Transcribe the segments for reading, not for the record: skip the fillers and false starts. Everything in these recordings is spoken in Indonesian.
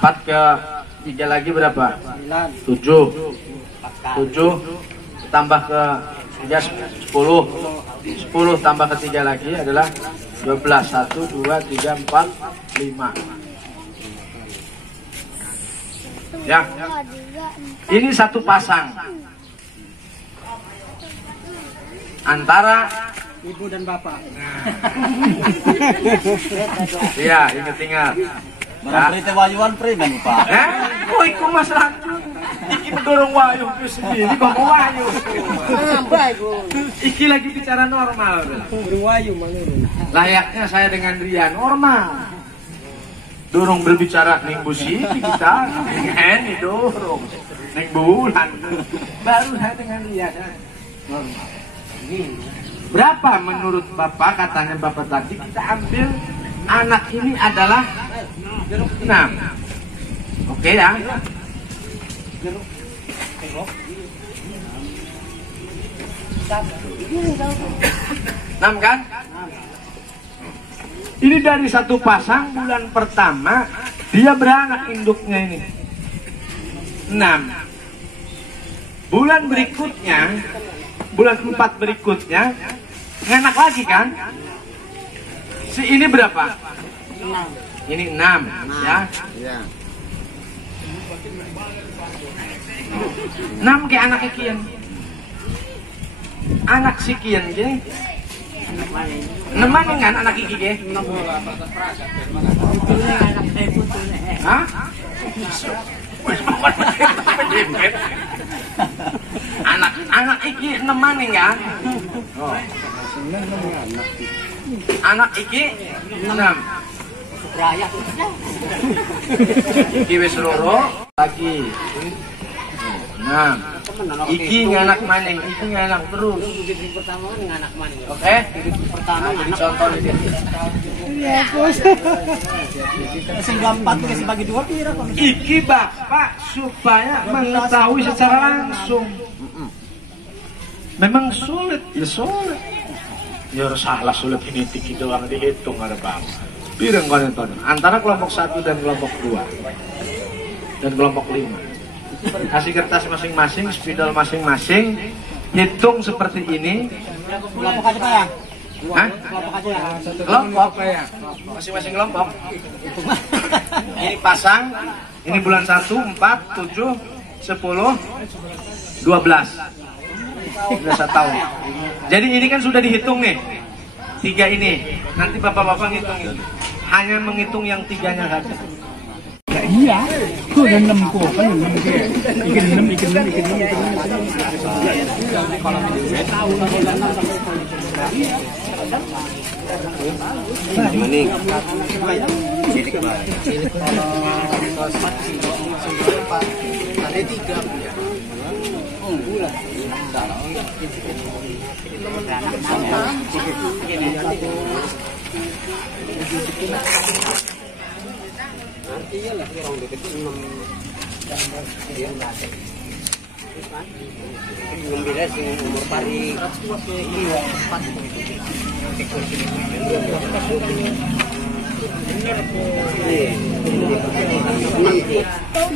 4 ke 3 lagi berapa? 7. 7 tambah ke 3 10. 10 tambah ke 3 lagi adalah 12. 1 2 3 4 5. Ya. Ini satu pasang antara ibu dan bapak. Iya, ingat-ingat. Barang berita wayuan preman Pak. Oh, iku Mas lanjut. Iki mendorong wayu ke sendiri kok mau wayu. Iki lagi bicara normal. Berwayu manurun. Layaknya saya dengan Ria normal. Dorong berbicara ning busi kita, ini dorong ning bulan. Baru saya dengan Ria normal. Berapa menurut Bapak, katanya Bapak tadi kita ambil anak ini adalah 6. Oke ya. 6 kan? Ini dari satu pasang bulan pertama dia beranak induknya ini 6. Bulan berikutnya, bulan 4 berikutnya nganak lagi kan? Si ini berapa? 6. Ini 6 ya. 6 ke anak kian. Anak si kian gini. 6 mana kan anak iki ge? Hah? Anak iki 6 mana kan? Oh. Anak iki 6. Iki wis loro lagi. Nah, iki nganak maning, iki nganak terus. Pertama nganak maning. Oke? Pertama nganak. Contoh ini. Iya, Bos. Sing gampang kasih bagi 2 pira kok. Iki Bapak supaya mengetahui secara langsung. Memang sulit, ya sulit. Ya salah sulit ini tiki doang dihitung ada Bang. Pirang konten antara kelompok 1 dan kelompok 2 dan kelompok 5. Kasih kertas masing-masing, spidol masing-masing, hitung seperti ini. Kelompok aja Pak ya? Hah? Kelompok aja ya? Kelompok ya? Masing-masing kelompok. Ini pasang, ini bulan 1, 4, 7, 10, 12. Sudah 1 tahun. Jadi ini kan sudah dihitung nih. 3 ini. Nanti bapak-bapak ngitung. Hanya menghitung yang 3-nya saja. Ya iya, kok ada 6 kok kan 6 ikan 6 ikan 6 ikan 6 kalau tahu Maning. ada 3 bulan. Iyalah orang deket 6 bila sing umur pari iya 4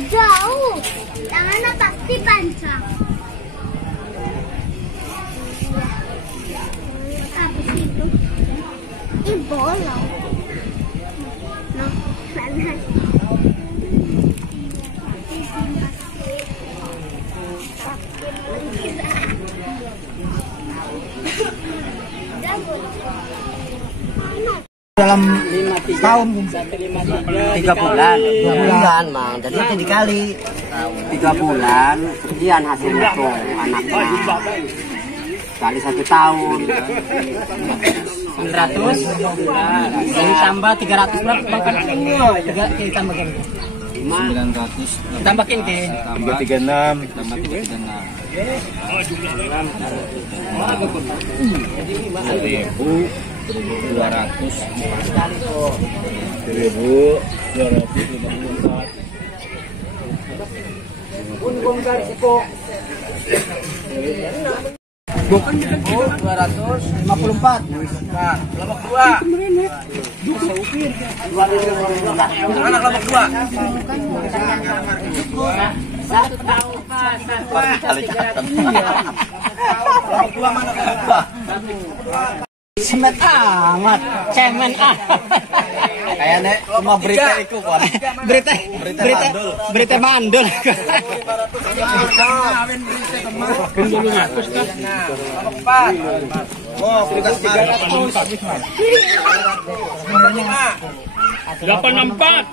jauh tangannya pasti panjang. Apa sih itu? Ini bola. Nah, panas. Dalam 5 tahun 3 bulan. 2 bulan, Mang. Jadi itu dikali 3 bulan, sekian hasilnya tuh anaknya. Kali 1 tahun. 900 jadi tambah 300 berapa bahkan tambah kan 900 tambahin ke tambah 36 tambah 336. 1.254 Bukan kita 254. Nah, kelompok 2. Anak kelompok 2. Kelompok 2 mana kelompok 2? Semet amat, cemen kayaknya cuma berita itu kan. Berita mandul. dulu ngakus kan. Kelompok 4. Oh, kita 300. 864.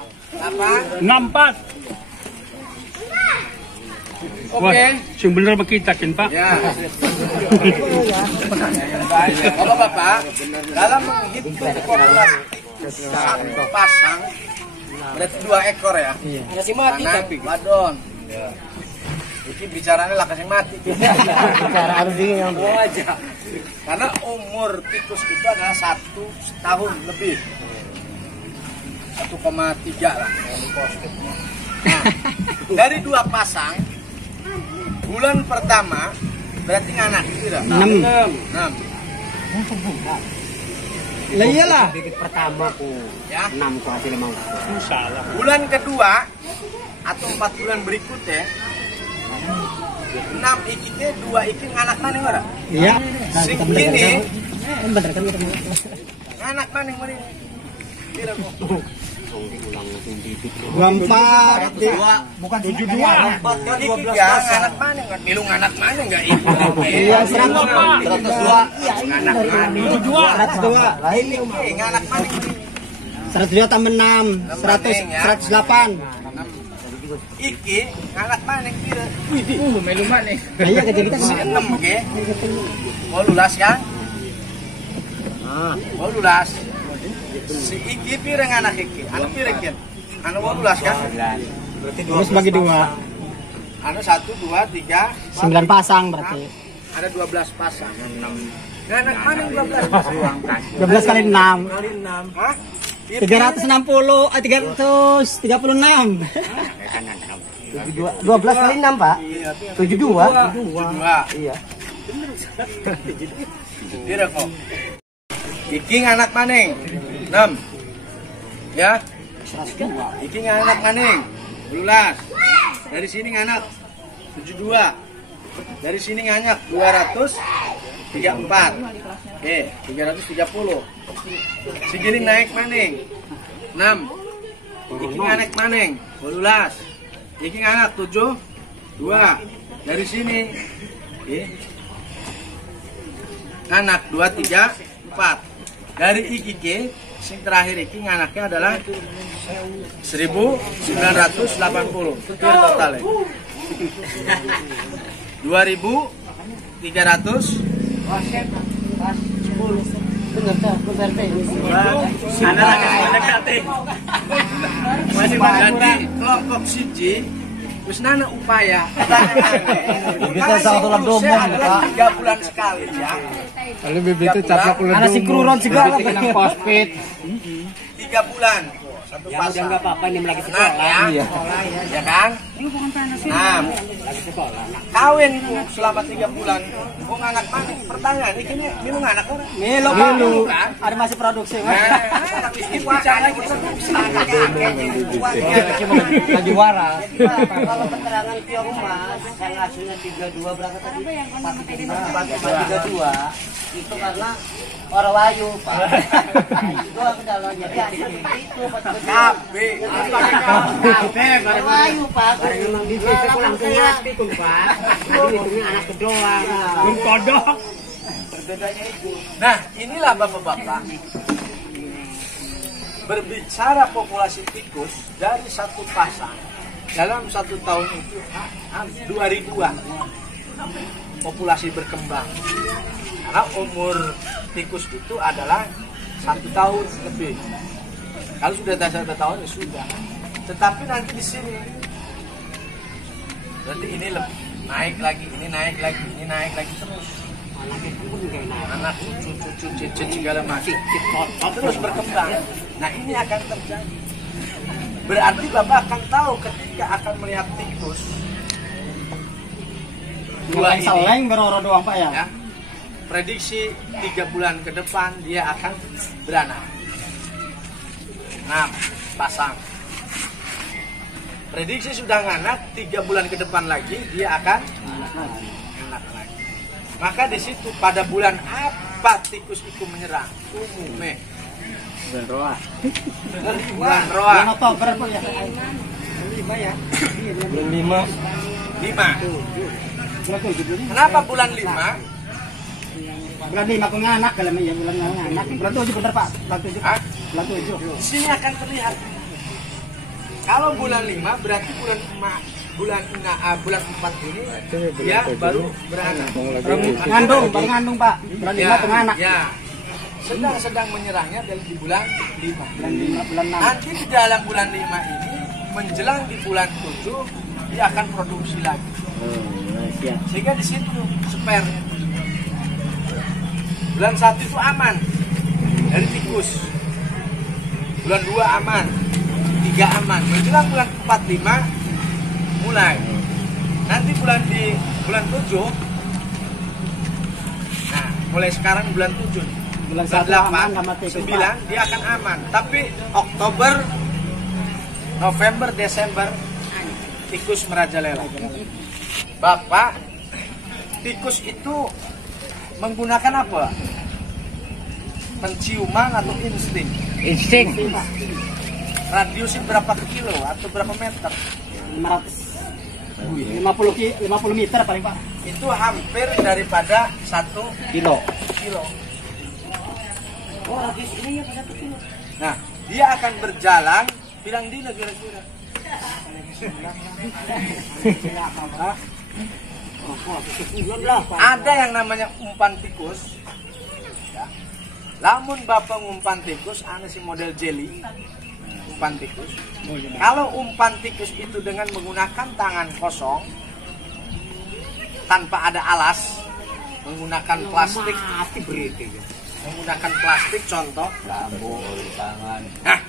64. Wah, sing bener apa kita kan, Pak? Ya. Kalau Bapak dalam menghitung populasi satu pasang berarti 2 ekor ya. Kasih mati tapi. Wadon. Ini bicaranya lah kasih mati. Cara harus yang aja. Karena umur tikus itu adalah 1 tahun lebih. 1,3 lah. Nah, dari 2 pasang bulan pertama berarti nganak kira 6. Lah iyalah. Bibit pertama ku Ya. 6 ku hasil 5. Salah. Bulan kedua atau 4 bulan berikutnya 6 ikitnya 2 ikit anak maning ora? Iya. Sing kini Bener kan kita. anak maning mari. Kira kok. 24. Bukan 72. Ya, anak maning kan milung anak maning enggak ibu. Iya, 102. Anak maning 102. Lain anak maning. 102 tambah 6. 108. Iki anak maning kira. Melu maning. Iya kerja kita Si 6 ge. Mau lulas kan? Mau lulas. Si iki pirang anak iki. Anu pirang kan? Anu mau lulas kan? terus bagi 2. Anu 1 2 3 9 pasang berarti. ada 12 pasang. Anak maning 12 pasang. 12 kali 6. Hah? 360, 336. 12 kali 6, Pak. 72. 2. Iya. Tidak kok. Iki anak maning 6. Ya. Iki anak maning 12. Dari sini nganak 72. Dari sini nganak 234. Oke, 330. Segini naik maning 6. Iki nganak maning 12. Iki nganak 7. 2. Dari sini anak 2 3 4. Dari iki ke sing terakhir iki nganaknya adalah 1980 totalnya 2300 masih berganti kelompok siji wis nana upaya Kita satu lemdom, Pak. 3 bulan sekali ya. Kalau bibit itu caplok udah Ana sinkron segala kena fosfat. 3 bulan satu Ya udah pasang. enggak apa-apa ini lagi Nah, sekolah. ya. Ya kan? Nah, kawin itu selama 3 bulan. Kok anak mana? Pertanyaan, ini minum anak orang. Milo, Milu. ada masih produksi. Nah, ini bicara produksi. Lagi waras. Kalau keterangan Tio Mas, yang hasilnya 32 berapa tadi? 4,32 itu karena orang wayu, Pak. Itu aku dalam jadi itu Kabe. orang wayu, Pak. Di desa langsung mati tuh, Pak. Itu anak kedua. Belum kodok. Nah, inilah bapak-bapak. Berbicara populasi tikus dari satu pasang dalam 1 tahun itu 2 ribuan populasi berkembang. Karena umur tikus itu adalah 1 tahun lebih. Kalau sudah 1 tahun ya sudah. Tetapi nanti di sini berarti ini lebih naik lagi, ini naik lagi, ini naik lagi terus. Anak cucu cicit segala macam terus berkembang. Nah ini akan terjadi. Berarti Bapak akan tahu ketika akan melihat tikus dua ini Seleng beroro doang, Pak ya. ya, prediksi 3 bulan ke depan dia akan beranak. 6 pasang. Prediksi sudah nganak 3 bulan ke depan lagi dia akan anak lagi. Maka di situ pada bulan apa tikus itu menyerang? Umumnya Bulan Roa. bulan Roa. Bulan Oktober apa ya? 5 ya. Bulan 5. Bulan 7. Kenapa bulan 5? Bulan 5 kau nganak kalau ya bulan nganak. Bulan 7 benar Pak. Bulan 7. Hah? Bulan 7. Di sini akan terlihat. Kalau bulan 5 berarti bulan 4 ini dia baru beranak. Ngandung, baru ngandung Pak. Bulan 5 kau nganak. Ya. Sedang menyerangnya dari di bulan 5. Bulan 5, bulan 6. Nanti di dalam bulan 5 ini menjelang di bulan 7 dia akan produksi lagi. Siap. Sehingga di situ spare. Bulan 1 itu aman dari tikus. Bulan 2 aman. 3 aman. Menjelang bulan 4, 5 mulai. Nanti bulan 7. Nah, mulai sekarang bulan 7. Bulan 8, 1 aman sama tikus. 9 dia akan aman. Tapi Oktober, November, Desember tikus merajalela. Bapak, tikus itu menggunakan apa? Penciuman atau insting? Insting. Radiusnya berapa kilo atau berapa meter? 50 meter paling Pak. Itu hampir daripada 1 Kilo. kilo. Oh, radius ini ya 1 kilo. Nah, dia akan berjalan bilang dina kira-kira. Ada yang namanya umpan tikus. Ya. Lamun bapak umpan tikus, ane si model jelly. Umpan tikus. Kalau umpan tikus itu dengan menggunakan tangan kosong, tanpa ada alas, menggunakan plastik, menggunakan plastik contoh, tangan. Nah,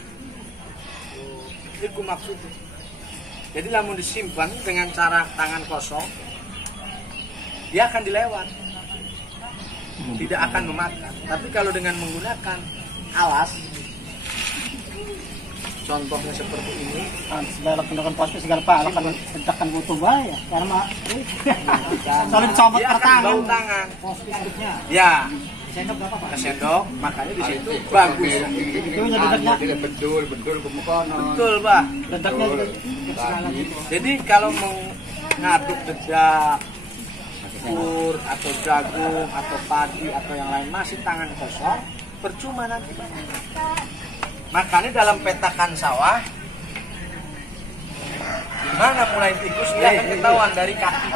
itu maksudnya. Jadi lamun disimpan dengan cara tangan kosong, dia akan dilewat, tidak akan memakan. Tapi kalau dengan menggunakan alas, contohnya seperti ini, Segala pendekatan plastik segala Pak, akan sedekkan butuh ya. Karena soalnya dicopot dia per akan bau tangan. tangan. Plastiknya. Ya, Sendok berapa Pak? kesendok, makanya di situ bagus. Itu dedeknya. Betul pemukono. Betul, Bah. Dedeknya segala gitu. Jadi kalau mengaduk dedak, kur atau jagung atau padi atau yang lain masih tangan kosong, percuma nanti. Makanya dalam petakan sawah, di mana mulai tikus dia akan ketahuan dari kaki.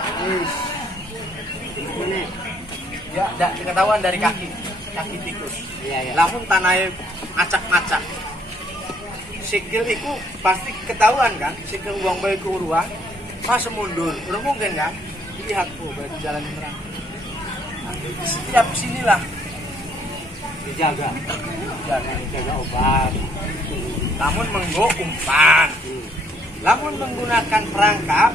Ya, ketahuan dari kaki tikus. Lamun tanahnya acak-acak. Sikil itu pasti ketahuan kan, sikil uang bayi ke uruan, pas mundur, udah mungkin kan, lihat tuh bayi jalan terang. Setiap sinilah dijaga obat. Namun menggo umpan. Namun menggunakan perangkap,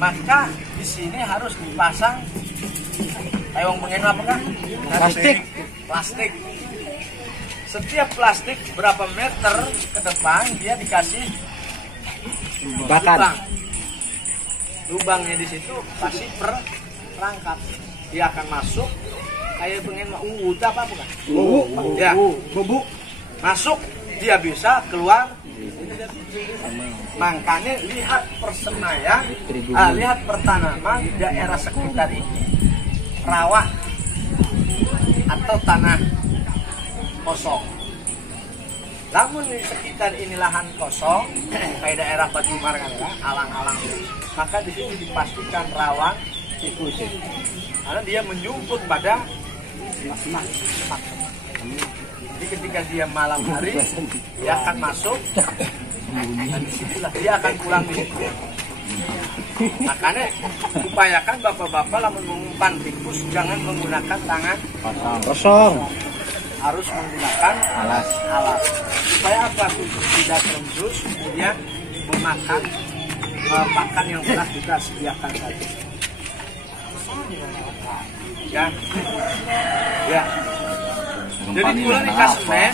maka di sini harus dipasang tayong mengenai apa kan? Plastik. Setiap plastik berapa meter ke depan dia dikasih lubang. Lubangnya di situ pasti perangkap. Dia akan masuk kayak pengen apa bukan? Ya, bubuk. Masuk dia bisa keluar. Makanya lihat persemaian, lihat pertanaman daerah sekitar ini rawa atau tanah kosong. Namun di sekitar ini lahan kosong, kayak daerah Bajumar kan, alang-alang, maka di sini dipastikan rawan tikus. Karena dia menjemput pada semak. Jadi ketika dia malam hari, dia akan masuk dan disitulah dia akan pulang di situ. Makanya upayakan bapak-bapak lamun mengumpan tikus jangan menggunakan tangan Kosong. harus menggunakan alas. Supaya apa? Tikus tidak terendus kemudian memakan pakan yang telah kita sediakan tadi. Ya. Ya. Jadi kula nikah Senin.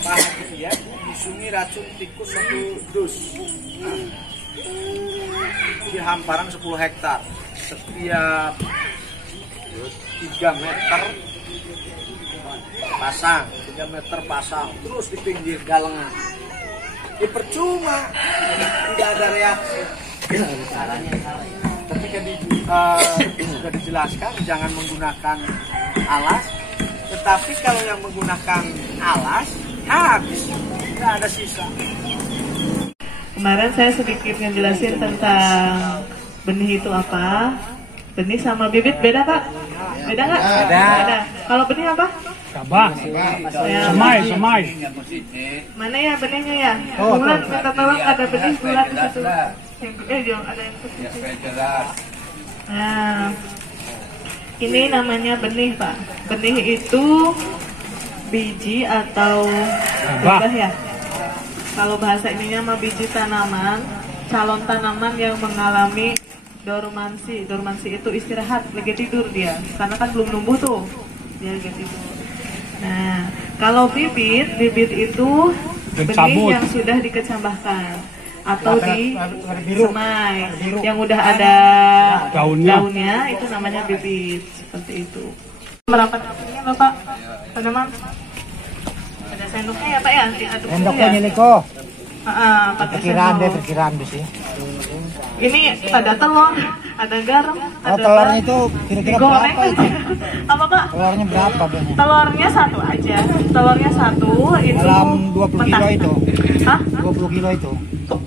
Pak ya, disungi racun tikus 1 dus. Di hamparan 10 hektar. Setiap 3 meter pasang, 3 meter pasang, terus di pinggir galengan. Ya percuma, tidak ada reaksi. Ketika sudah dijelaskan jangan menggunakan alas, tetapi kalau yang menggunakan alas habis, tidak ada sisa. Kemarin saya sedikit ngejelasin tentang benih itu apa. Benih sama bibit beda Pak? Beda nggak? Beda. Kalau benih apa? Sabah. Ya. Semai. Mana ya benihnya ya? Bulan minta tolong ada benih bulan di situ. Yang ada yang kecil. Nah, ini namanya benih Pak. Benih itu biji atau buah ya. Kalau bahasa ininya mah biji tanaman, calon tanaman yang mengalami dormansi. Dormansi itu istirahat, lagi tidur dia, karena kan belum numbuh tuh, dia lagi tidur. Nah, kalau bibit itu benih yang sudah dikecambahkan atau di semai, yang udah ada daunnya itu namanya bibit, seperti itu. Berapa ini Bapak? Tanaman? Ada sendoknya ya Pak ya? Diaduk Sendoknya ya? ini kok. Pakai sendok. Perkiraan sih. Ini ada telur, ada garam, ada Telurnya itu kira-kira digoreng. berapa itu? Apa Pak? Telurnya berapa banyak? Telurnya 1 aja. Telurnya 1 itu Dalam 20 kilo mentah. itu. Hah? 20 kilo itu.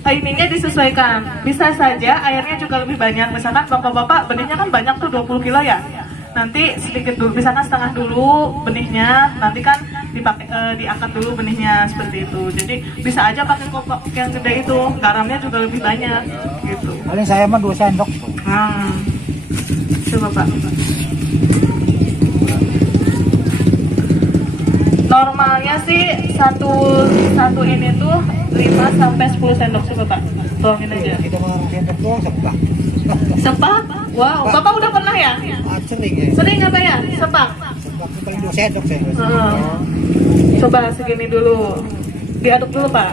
Ininya disesuaikan. Bisa saja airnya juga lebih banyak. Misalkan bapak-bapak benihnya kan banyak tuh 20 kilo ya. Nanti sedikit dulu, misalkan setengah dulu benihnya, nanti kan dipakai diangkat dulu benihnya seperti itu. Jadi bisa aja pakai kopok yang gede itu, garamnya juga lebih banyak gitu. Paling saya mah 2 sendok. Coba Pak. Normalnya sih satu ini tuh 5 sampai 10 sendok coba Pak. Tuangin aja. Kita mau sendok doang sepak. Sepak? Wow, Bapak udah pernah ya? Sering ya. Sering apa ya? Sepak? Sepak itu paling 2 sendok saya. Coba segini dulu. Diaduk dulu Pak.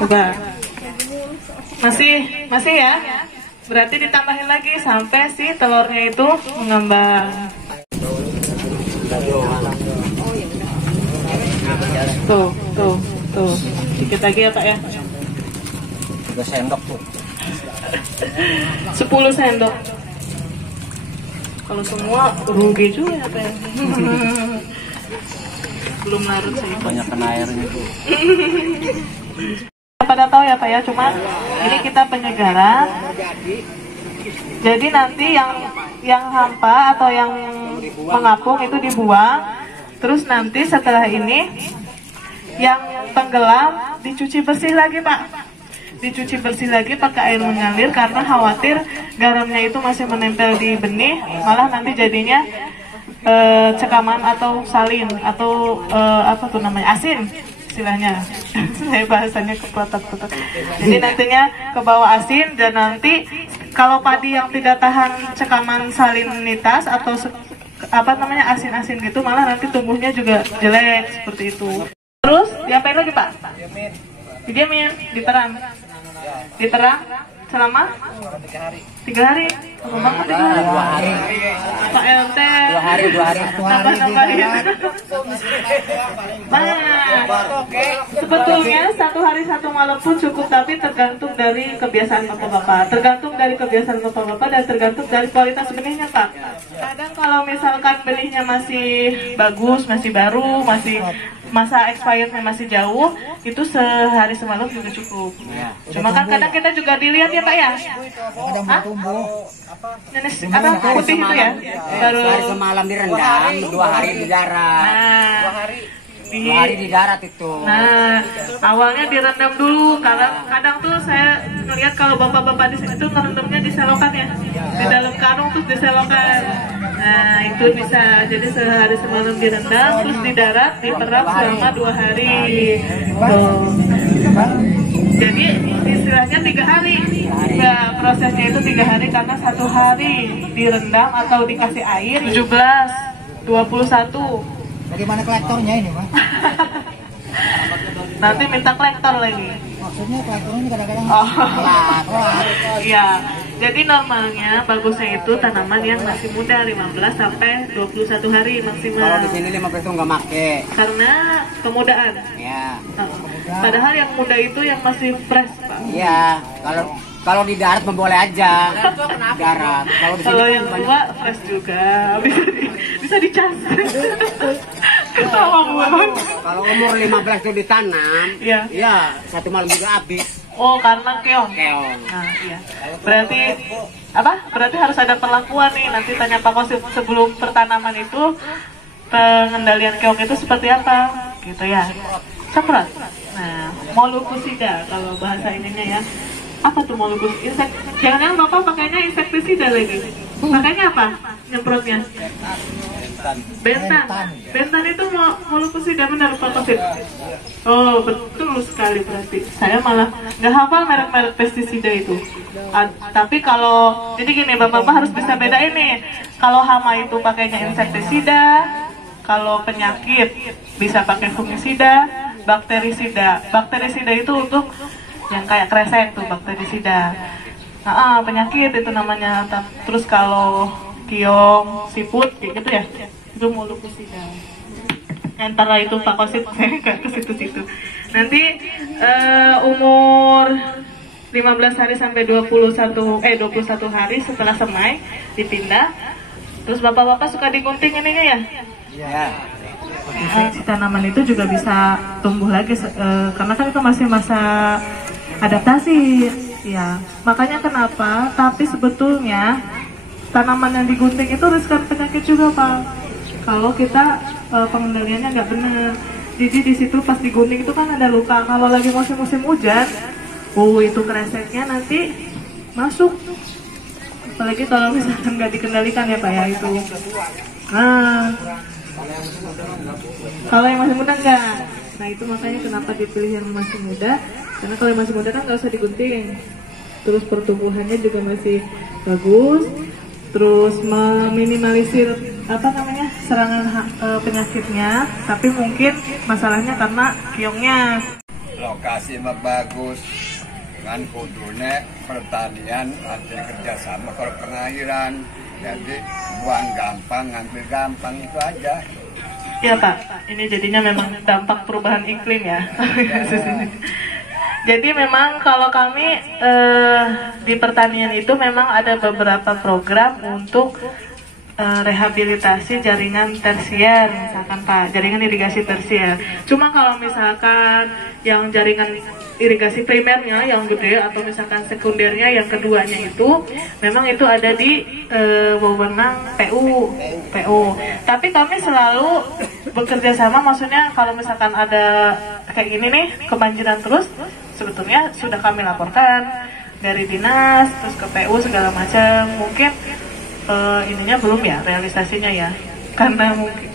Coba. Masih ya? Berarti ditambahin lagi sampai si telurnya itu mengembang. Tuh. Dikit lagi ya Pak ya. 3 sendok tuh. 10 sendok. Kalau semua rugi juga ya Pak ya. Belum larut sih. Banyak airnya tuh. Pada tahu ya Pak ya, cuman ini kita penyegaran. Jadi nanti yang hampa atau yang mengapung itu dibuang. Terus nanti setelah ini yang tenggelam dicuci bersih lagi Pak. Dicuci bersih lagi pakai air mengalir karena khawatir garamnya itu masih menempel di benih, malah nanti jadinya cekaman atau salin atau apa tuh namanya, asin istilahnya. Saya bahasanya kepletot-peletot. Jadi nantinya ke bawah asin, dan nanti kalau padi yang tidak tahan cekaman salinitas atau apa namanya asin-asin gitu, malah nanti tumbuhnya juga jelek seperti itu. Terus diapain lagi Pak? Didiamin, diterang. Diterang selama 3 hari. Lama banget 3 hari. Pak LT 2 hari. Nambah-nambahin. Nah, sebetulnya 1 hari 1 malam pun cukup, tapi tergantung dari kebiasaan bapak-bapak, tergantung dari kebiasaan bapak-bapak, dan tergantung dari kualitas benihnya Pak. Kadang kalau misalkan benihnya masih bagus, masih baru, masih masa expirednya masih jauh, itu sehari semalam juga cukup. Cuma kan kadang kita juga dilihat ya Pak ya. Hah? Nenek apa putih itu ya? Baru Hari semalam direndam, 2 hari di darat. Nah, 2 hari di darat itu. Nah, awalnya direndam dulu. Kadang tuh saya ngeliat kalau bapak-bapak di sini tuh ngerendamnya di selokan ya, di dalam karung tuh di selokan. Nah itu bisa jadi sehari semalam direndam, terus di darat diperap selama 2 hari. Tuh. Jadi istilahnya 3 hari. Nah, prosesnya itu 3 hari karena 1 hari direndam atau dikasih air. 17, 21. Bagaimana kolektornya ini, Pak? Nanti minta kolektor lagi. Maksudnya kolektornya ini kadang-kadang Iya. Jadi normalnya bagusnya itu tanaman yang masih muda 15 sampai 21 hari maksimal. Kalau di sini 15 itu nggak make. Karena kemudaan. Ya. Padahal yang muda itu yang masih fresh, Pak. Iya. Kalau di darat boleh aja. Darat. Kalau di sini Kalau yang tua fresh juga, bisa dicas. Ketawa banget. kalau umur 15 itu ditanam, Iya. ya 1 malam juga habis. Oh, karena keong. Keong. Nah, iya. Berarti apa? Berarti harus ada perlakuan nih. Nanti tanya Pak Kosit sebelum pertanaman itu pengendalian keong itu seperti apa? Gitu ya. Semprot. Nah, Molluscida kalau bahasa ininya ya. Apa tuh Molluscus? Jangan-jangan Bapak pakainya insektisida lagi. Pakainya apa? Nyemprotnya? Bentan. Bentan itu Molluscida benar Pak Kosit? Oh betul sekali berarti. Saya malah nggak hafal merek-merek pestisida itu. Tapi kalau jadi gini bapak-bapak harus bisa bedain nih. Kalau hama itu pakainya insektisida, kalau penyakit bisa pakai fungisida, bakterisida. Bakterisida itu untuk yang kayak kresek tuh bakterisida. Nah, penyakit itu namanya. Terus kalau kiong, siput gitu ya, itu Molluscida. Antara itu Pak Kosit saya nggak ke situ-situ. Nanti umur 15 hari sampai 21 hari setelah semai dipindah. Terus bapak-bapak suka digunting ininya ya? Iya. Si tanaman itu juga bisa tumbuh lagi karena kan itu masih masa adaptasi. Ya, makanya kenapa? Tapi sebetulnya tanaman yang digunting itu riskan penyakit juga Pak. Kalau kita pengendaliannya nggak benar, jadi di situ pas digunting itu kan ada luka. Kalau lagi musim-musim hujan, itu kreseknya nanti masuk. Apalagi kalau misalkan nggak dikendalikan ya Pak ya itu. Nah, kalau yang masih muda enggak. Nah itu makanya kenapa dipilih yang masih muda, karena kalau yang masih muda kan nggak usah digunting. Terus pertumbuhannya juga masih bagus. Terus meminimalisir serangan penyakitnya, tapi mungkin masalahnya karena kiongnya. Lokasi mah bagus, kan kudune pertanian hasil kerjasama kalau pengairan, jadi buang gampang, ngambil gampang itu aja. Ya Pak, ini jadinya memang dampak perubahan iklim ya. Jadi memang kalau kami di pertanian itu memang ada beberapa program untuk rehabilitasi jaringan tersier, misalkan Pak, jaringan irigasi tersier. Cuma kalau misalkan yang jaringan irigasi primernya yang gede atau misalkan sekundernya yang keduanya itu memang itu ada di wewenang PU. Tapi kami selalu bekerja sama, maksudnya kalau misalkan ada kayak gini nih kebanjiran terus, sebetulnya sudah kami laporkan dari dinas terus ke PU segala macam. Mungkin ininya belum ya realisasinya ya, karena mungkin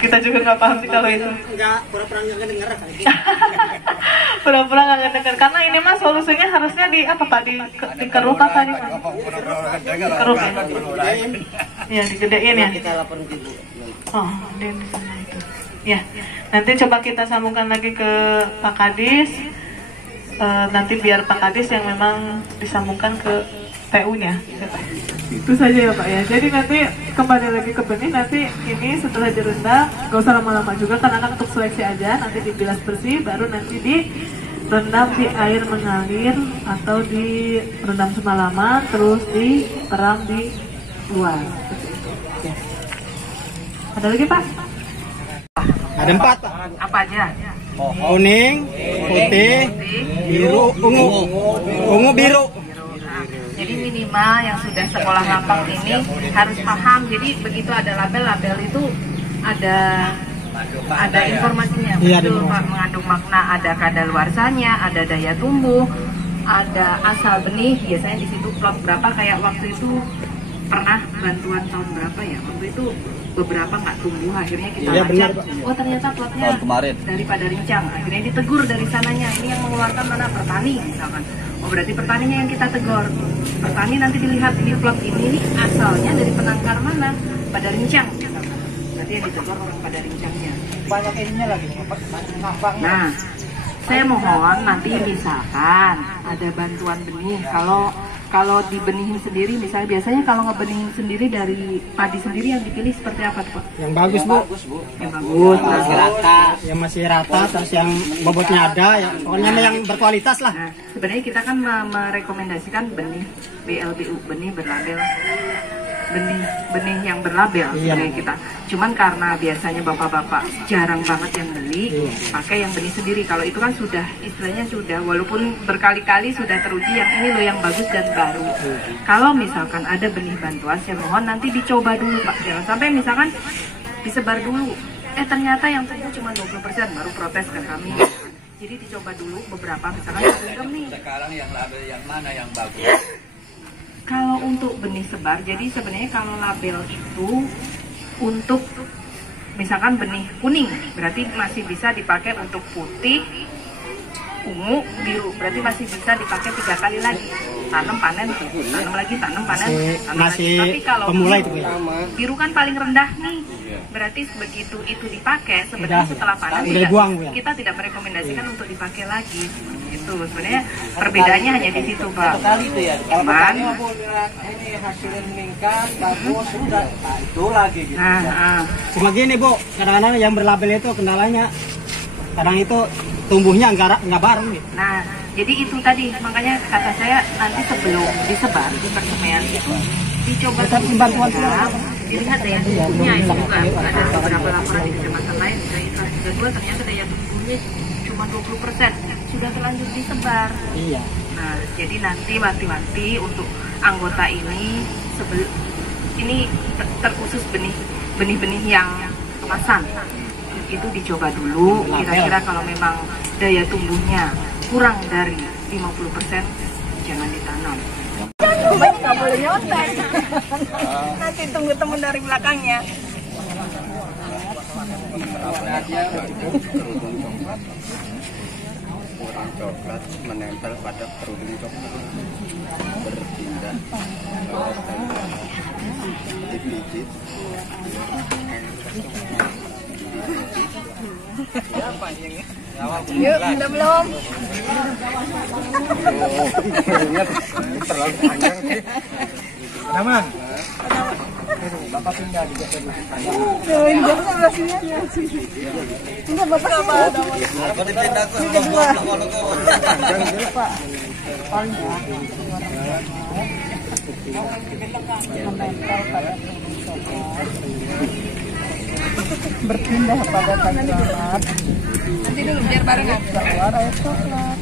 kita juga nggak paham sih kalau itu. Enggak, pura-pura nggak ngedenger. Pura-pura nggak ngedenger, karena ini mah solusinya harusnya di apa Pak, dikeruk apa nih Pak? Dikeruk ya? Iya digedein ya. Kita laporin ke Ibu. Oh di sana itu. Ya nanti coba kita sambungkan lagi ke Pak Kadis. Nanti biar Pak Kadis yang memang disambungkan ke PU-nya. Itu saja ya Pak ya. Jadi nanti kembali lagi ke benih, nanti ini setelah direndam gak usah lama-lama juga karena kan untuk seleksi aja, nanti dibilas bersih baru nanti direndam di air mengalir atau direndam semalaman terus diperam di luar. Ya. Ada lagi Pak? Ada 4 Pak. Apa aja? Kuning, putih, biru, ungu. Ungu biru. Jadi minimal yang sudah sekolah lapak ini harus paham. Jadi begitu ada label-label itu ada informasinya. Iya, Betul Pak, mengandung makna, ada kadaluarsanya, ada daya tumbuh, ada asal benih. Biasanya di situ plot berapa, kayak waktu itu pernah bantuan tahun berapa ya? Waktu itu beberapa nggak tumbuh, akhirnya kita Iya, benar, lacak. Pak. Oh ternyata plotnya Tahun kemarin. daripada rincang. Akhirnya ditegur dari sananya. Ini yang mengeluarkan mana? Pertani misalkan. Oh berarti petaninya yang kita tegur. Petani nanti dilihat ini plot ini nih asalnya dari penangkar mana? Pada rincang. Berarti yang ditegur orang pada rincangnya. Banyak ininya lagi, ngambang. Nah, saya mohon nanti misalkan ada bantuan benih. Kalau dibenihin sendiri, misalnya biasanya kalau ngebenihin sendiri dari padi sendiri yang dipilih seperti apa tuh Pak? Yang bagus Bu, Yang bagus. Masih rata. yang masih rata, terus yang bobotnya ada, yang pokoknya yang berkualitas lah. Nah, sebenarnya kita kan merekomendasikan benih BLBU, benih berlabel, benih yang berlabel Iya. sebenarnya kita. Cuman karena biasanya bapak-bapak jarang banget yang beli, pakai yang benih sendiri. Kalau itu kan sudah istilahnya sudah, walaupun berkali-kali sudah teruji yang ini loh yang bagus dan baru. Kalau misalkan ada benih bantuan, saya mohon nanti dicoba dulu Pak. Jangan sampai misalkan disebar dulu. Ternyata yang tumbuh cuma 20% baru protes ke kami. Jadi dicoba dulu beberapa misalkan yang nih. Sekarang yang label yang mana yang bagus? Kalau untuk benih sebar, jadi sebenarnya kalau label itu untuk misalkan benih kuning, berarti masih bisa dipakai untuk putih, ungu, biru, berarti masih bisa dipakai 3 kali lagi. Tanam panen, tanam lagi, tanam panen, tanam lagi. Masih Tapi kalau pemula itu Bu ya. biru kan paling rendah nih, berarti begitu itu dipakai sebenarnya Udah. setelah panen Udah dibuang, Bu, ya? kita tidak merekomendasikan untuk dipakai lagi. Itu sebenarnya perbedaannya hanya di situ Pak. Kali itu ya. Kalau Cuman, petani mau bilang ini hasilnya meningkat, bagus, sudah. Nah, itu lagi gitu. Cuma gini Bu, kadang-kadang yang berlabel itu kendalanya, kadang itu tumbuhnya nggak bareng gitu. nah, jadi itu tadi makanya kata saya nanti sebelum disebar di persemaian itu dicoba dulu juga, dilihat daya tumbuhnya. Itu juga ada beberapa laporan di kecamatan lain dari 132 ternyata daya tumbuhnya cuma 20%, sudah terlanjur disebar. Iya. Nah, jadi nanti wanti-wanti untuk anggota ini ini terkhusus benih-benih yang kemasan itu dicoba dulu. Kira-kira kalau memang daya tumbuhnya kurang dari 50% jangan ditanam. Nggak boleh nyontek. Nanti tunggu temen dari belakangnya. Orang coklat menempel pada kerudung coklat berpindah dipijit Yuk, udah belum? terlalu panjang sih. Aman. Bapak pindah juga ke Join gue sebelah sini aja. Enggak bapak apa ada mau. Berpindah pada coklat. Nanti dulu biar barengan. Keluar air coklat.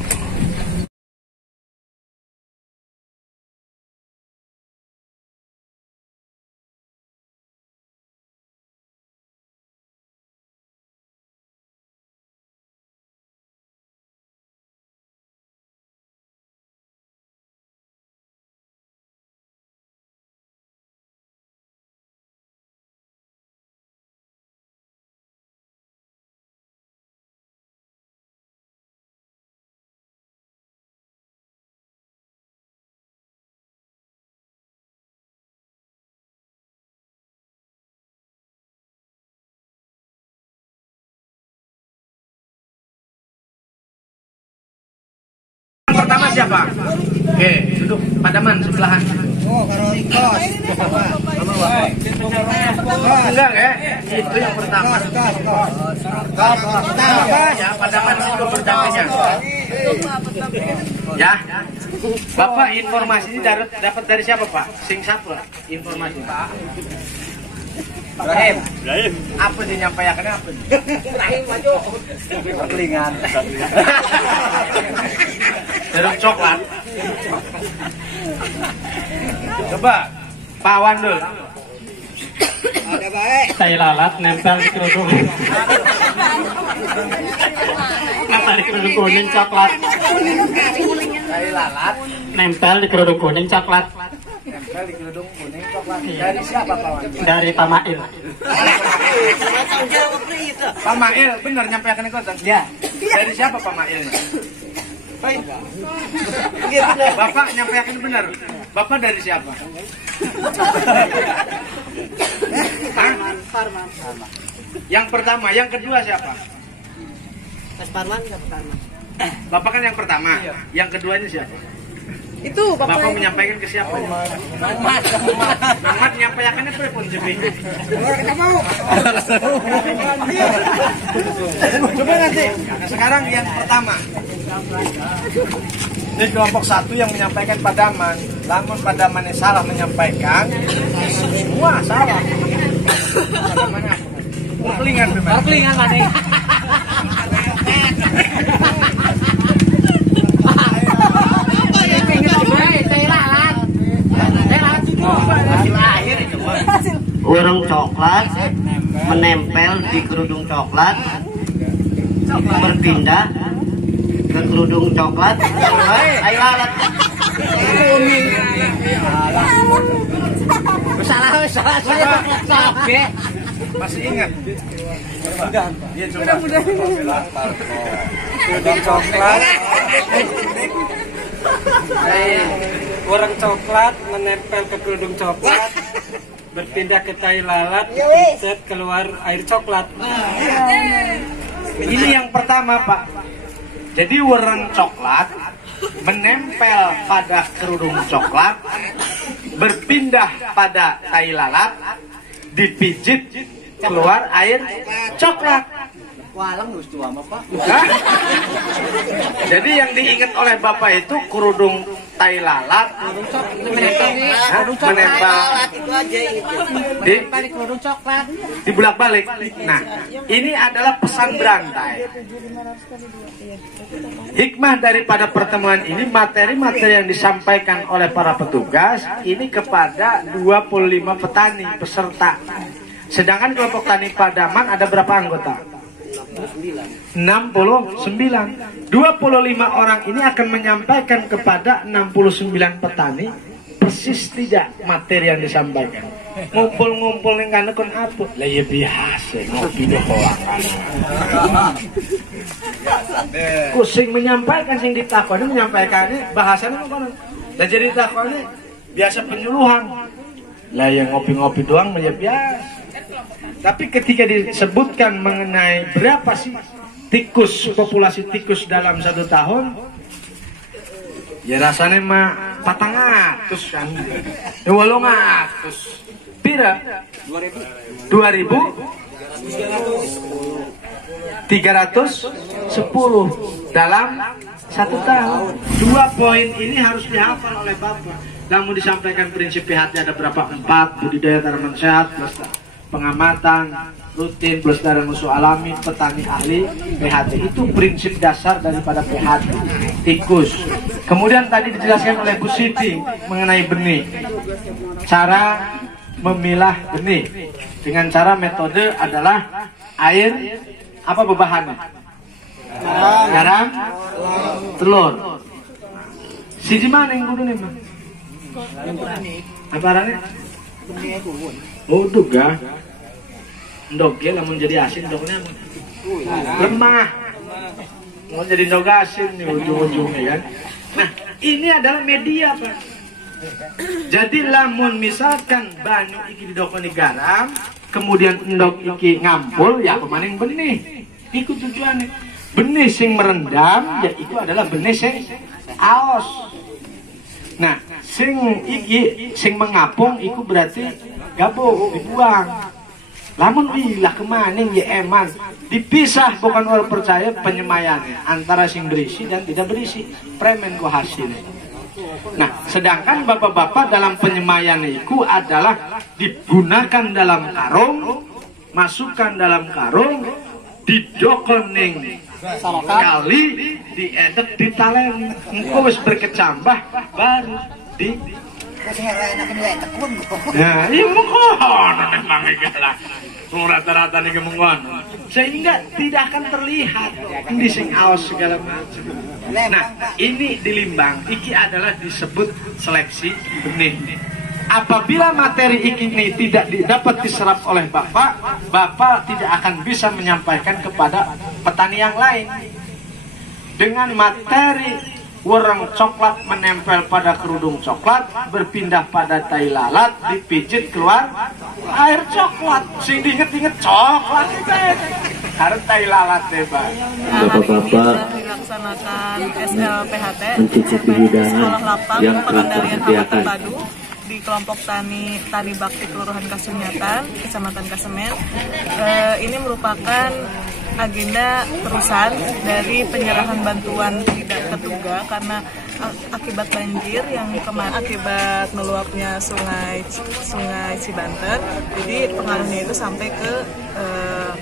Pertama siapa? Oke, duduk padaman sebelahan. Oh, karo ikos. Enggak ya? Itu yang pertama. Ya, padaman situ pertamanya. Ya. Bapak informasi ini dapat dari siapa Pak? Sing siapa? Informasi Pak. Ibrahim. Apa dinyampaikannya apa? Ibrahim maju. Kelingan. Jeruk coklat. Coba Pak Wandul. Ada baik. Tai lalat nempel di kerudung. Nempel di kerudung kuning coklat. Tai lalat Nempel di kerudung kuning coklat. Nempel di kerudung kuning coklat. Dari siapa Pak Wan? Dari Pak Mail. Pak Mail, benar nyampaikan konten? Ya. Dari siapa Pak Mailnya? Bapak nyampaikan benar. Bapak dari siapa? Parman. Yang pertama, yang kedua siapa? Mas Parman, Bapak kan yang pertama. Yang keduanya siapa? Itu Bapak menyampaikan ke siapa? Mamat menyampaikannya telepon jadi. Coba nanti. Nah, sekarang yang pertama. Ini kelompok satu yang menyampaikan padaman. Namun padamannya salah menyampaikan. Semua salah. Padamannya Perkelingan memang. Perkelingan mana? Orang coklat menempel di kerudung coklat, berpindah ke kerudung coklat, ayo lalat. Salah. Masih ingat? Iya coba. Kerudung coklat. Orang coklat menempel ke kerudung coklat, berpindah ke tai lalat, set keluar air coklat. Ini yang pertama Pak. Jadi warna coklat menempel pada kerudung coklat, berpindah pada tai lalat, dipijit keluar air coklat. Walang nus tua Pak. Jadi yang diingat oleh Bapak itu kerudung tai lalat, menempel di kerudung coklat. dibulak-balik. Nah, ini adalah pesan berantai. Hikmah daripada pertemuan ini, materi-materi yang disampaikan oleh para petugas ini kepada 25 petani peserta. Sedangkan kelompok tani Padaman ada berapa anggota? 69. 25 orang ini akan menyampaikan kepada 69 petani persis tidak materi yang disampaikan. Ngumpul-ngumpul yang kan kon apa? Lah ya biasa ngopi doang. Kusing menyampaikan sing ditakoni menyampaikannya bahasanya apa? Dan jadi takoni biasa penyuluhan. Lah yang ngopi-ngopi doang ya biasa. Tapi ketika disebutkan mengenai berapa sih tikus, populasi tikus dalam 1 tahun, ya rasanya mah 400 kan, 800, pira? 2.310 dalam 1 tahun. 2 poin ini harus dihafal oleh Bapak. Namun disampaikan prinsip PHT ada berapa? 4, budidaya tanaman sehat, pengamatan rutin plus darah musuh alami, petani ahli, PHT itu prinsip dasar daripada PHT tikus. Kemudian tadi dijelaskan oleh Bu Siti mengenai benih, cara memilah benih dengan cara metode adalah air apa bahannya? Garam, telur. Siji mana yang kudu nih Bang? Apa arahnya? Oh duga. Ndog ya lamun jadi asin ndognya lemah. Mau jadi ndog asin nih ujung-ujungnya kan. Nah, ini adalah media, Pak. Jadi lamun misalkan banyu iki didokoni garam, kemudian ndog iki ngampul ya pemaning benih. Iku tujuannya. Benih sing merendam ya itu adalah benih sing aos. Nah, sing iki sing mengapung iku berarti gabung dibuang. Lamun wilah kemaning ya eman dipisah bukan orang percaya penyemayannya antara sing berisi dan tidak berisi premen ku hasilnya. Nah, sedangkan bapak-bapak dalam penyemayan itu adalah digunakan dalam karung, masukkan dalam karung, didokoning kali, diedek, ditalen, engkau wis berkecambah baru di. Ya, iya mengkon, memang iyalah. Rata-rata nih kemungkinan, sehingga tidak akan terlihat di sing aos segala macam. Nah, ini di Limbang, iki adalah disebut seleksi benih. apabila materi ini tidak dapat diserap oleh Bapak, Bapak tidak akan bisa menyampaikan kepada petani yang lain. Dengan materi wereng coklat menempel pada kerudung coklat, berpindah pada tai lalat, dipijit keluar air coklat. Sing diinget-inget coklat karena tai lalat hebat. Bapak-bapak dilaksanakan SLPHT mencicipi hidangan yang telah pengendalian hama tersediakan terpadu di kelompok Tani Bakti Kelurahan Kasunyatan, Kecamatan Kasemen. Ini merupakan agenda terusan dari penyerahan bantuan tidak terduga karena akibat banjir yang kemarin akibat meluapnya sungai Cibanten. Jadi pengaruhnya itu sampai ke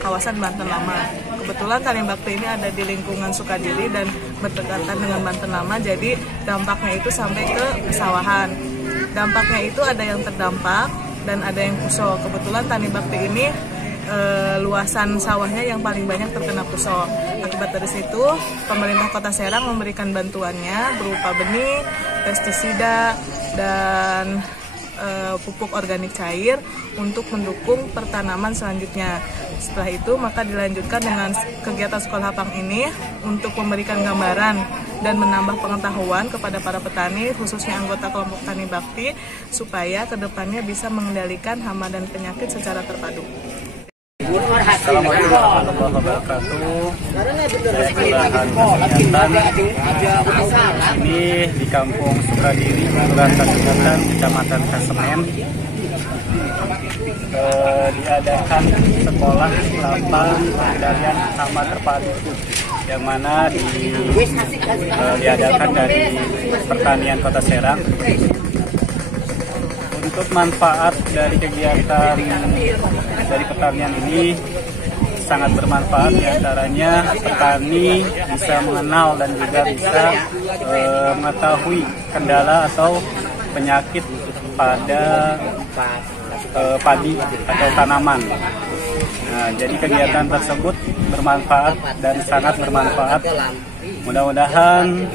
kawasan Banten Lama. Kebetulan Tani Bakti ini ada di lingkungan Sukadiri dan berdekatan dengan Banten Lama, jadi dampaknya itu sampai ke pesawahan. Dampaknya itu ada yang terdampak dan ada yang puso. Kebetulan Tani Bakti ini luasan sawahnya yang paling banyak terkena puso. Akibat dari situ, pemerintah Kota Serang memberikan bantuannya berupa benih, pestisida, dan pupuk organik cair untuk mendukung pertanaman selanjutnya. Setelah itu, maka dilanjutkan dengan kegiatan sekolah lapang ini untuk memberikan gambaran dan menambah pengetahuan kepada para petani, khususnya anggota kelompok Tani Bakti, supaya kedepannya bisa mengendalikan hama dan penyakit secara terpadu. Assalamualaikum warahmatullahi wabarakatuh. Saya Kelurahan Kasunyatan. Ini di Kampung Sukadiri, Kelurahan Kasunyatan, Kecamatan Kasemen. Diadakan sekolah lapang pengendalian hama terpadu, yang mana diadakan dari Pertanian Kota Serang. Untuk manfaat dari kegiatan dari pertanian ini sangat bermanfaat, diantaranya petani bisa mengenal dan juga bisa mengetahui kendala atau penyakit pada padi atau tanaman. Nah, jadi kegiatan tersebut bermanfaat dan sangat bermanfaat. Mudah-mudahan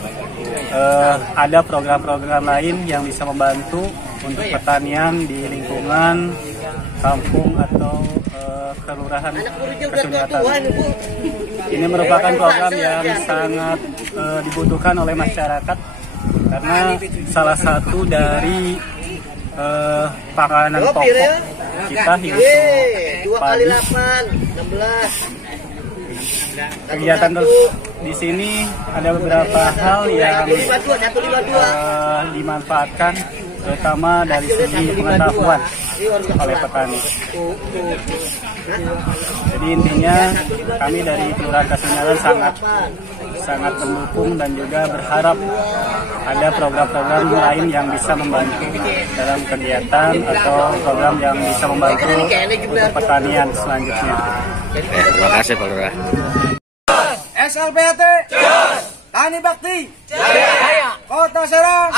ada program-program lain yang bisa membantu untuk pertanian di lingkungan kampung atau kelurahan Kasunyatan. Ini merupakan program yang sangat dibutuhkan oleh masyarakat karena salah satu dari panganan pokok kita yaitu padi. Kegiatan di sini ada beberapa hal yang dimanfaatkan, terutama dari segi pengetahuan oleh petani. Jadi intinya kami dari Kelurahan Kasunyatan sangat mendukung dan juga berharap ada program-program lain yang bisa membantu dalam kegiatan atau program yang bisa membantu untuk pertanian selanjutnya. Terima kasih Pak Lurah. SLPHT Tani Bakti Kota Serang.